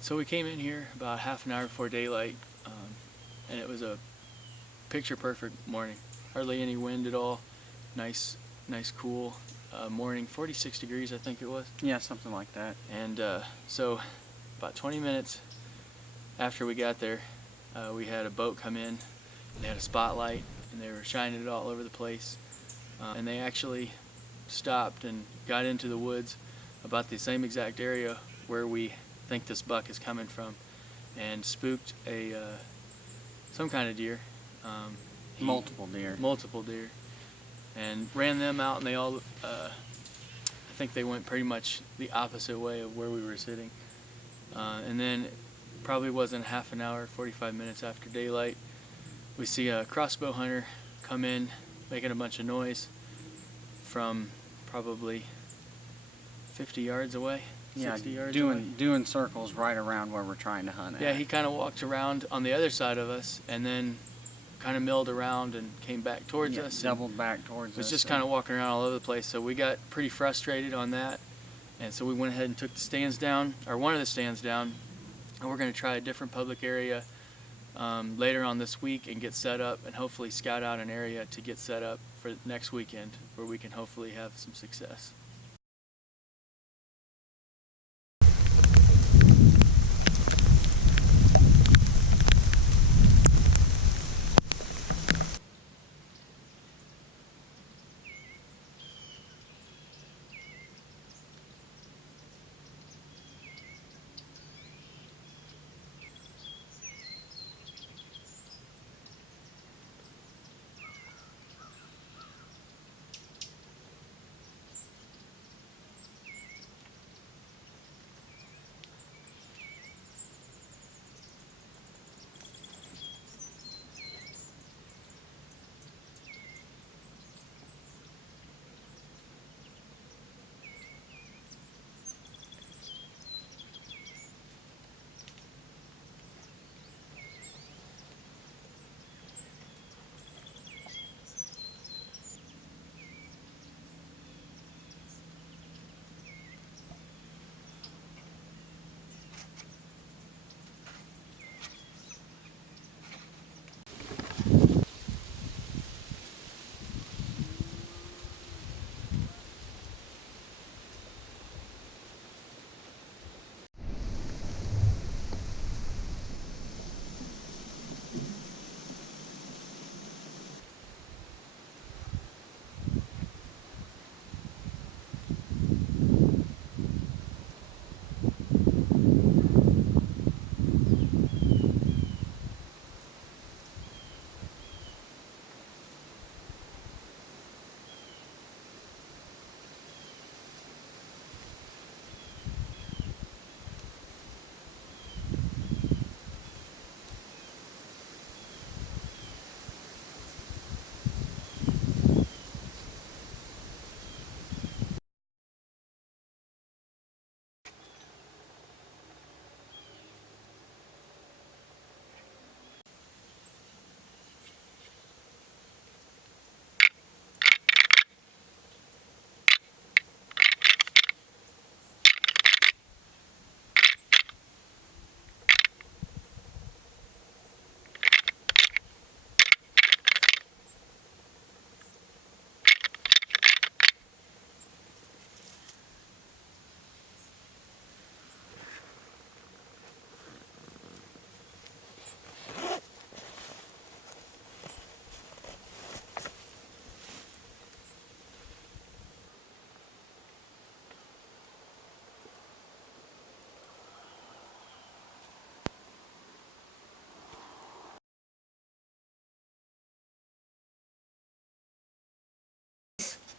So we came in here about half an hour before daylight, and it was a picture perfect morning. Hardly any wind at all. Nice cool morning. 46 degrees I think it was. Yeah, something like that. And so about 20 minutes after we got there, we had a boat come in. They had a spotlight and they were shining it all over the place. And they actually stopped and got into the woods about the same exact area where we think this buck is coming from, and spooked some kind of deer. Multiple deer. And ran them out, and they all, I think they went pretty much the opposite way of where we were sitting. And then probably wasn't half an hour, 45 minutes after daylight, we see a crossbow hunter come in making a bunch of noise from probably 50 yards away. Yeah, 60 yards away. doing circles right around where we're trying to hunt at. Yeah, he kind of walked around on the other side of us and then kind of milled around and came back towards us. Doubled back towards us. Was just kind of walking around all over the place. So we got pretty frustrated on that, and so we went ahead and took the stands down, or one of the stands down, and we're going to try a different public area later on this week and get set up, and hopefully scout out an area to get set up for next weekend where we can hopefully have some success.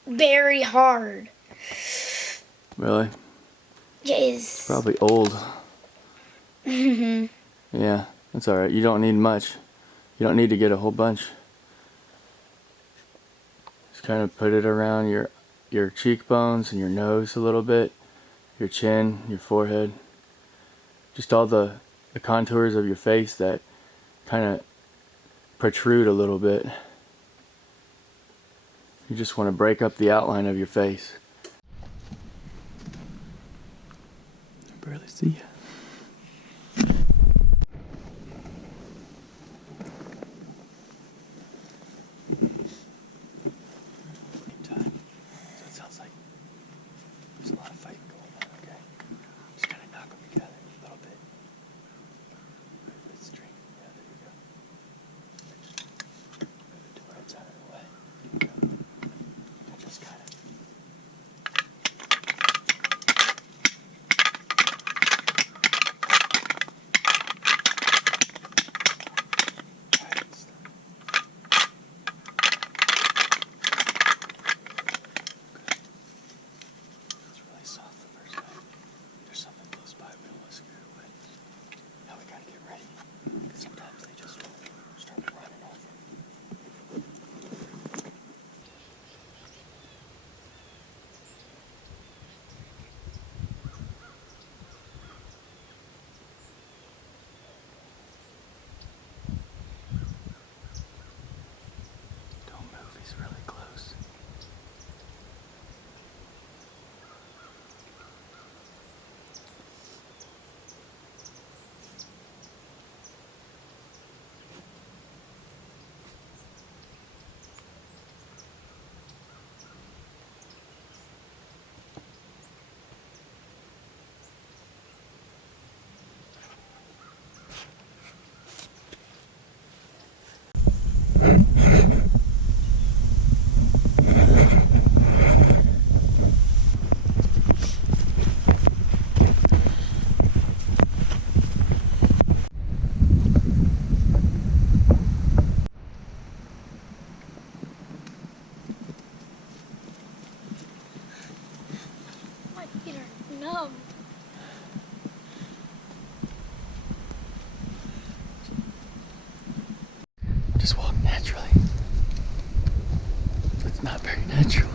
Very hard. Really? Yes. Probably old. Yeah, that's alright. You don't need much. You don't need to get a whole bunch. Just kind of put it around your cheekbones and your nose a little bit, your chin, your forehead. Just all the contours of your face that kind of protrude a little bit. You just want to break up the outline of your face. I barely see you. dumb. Just walk naturally. It's not very natural.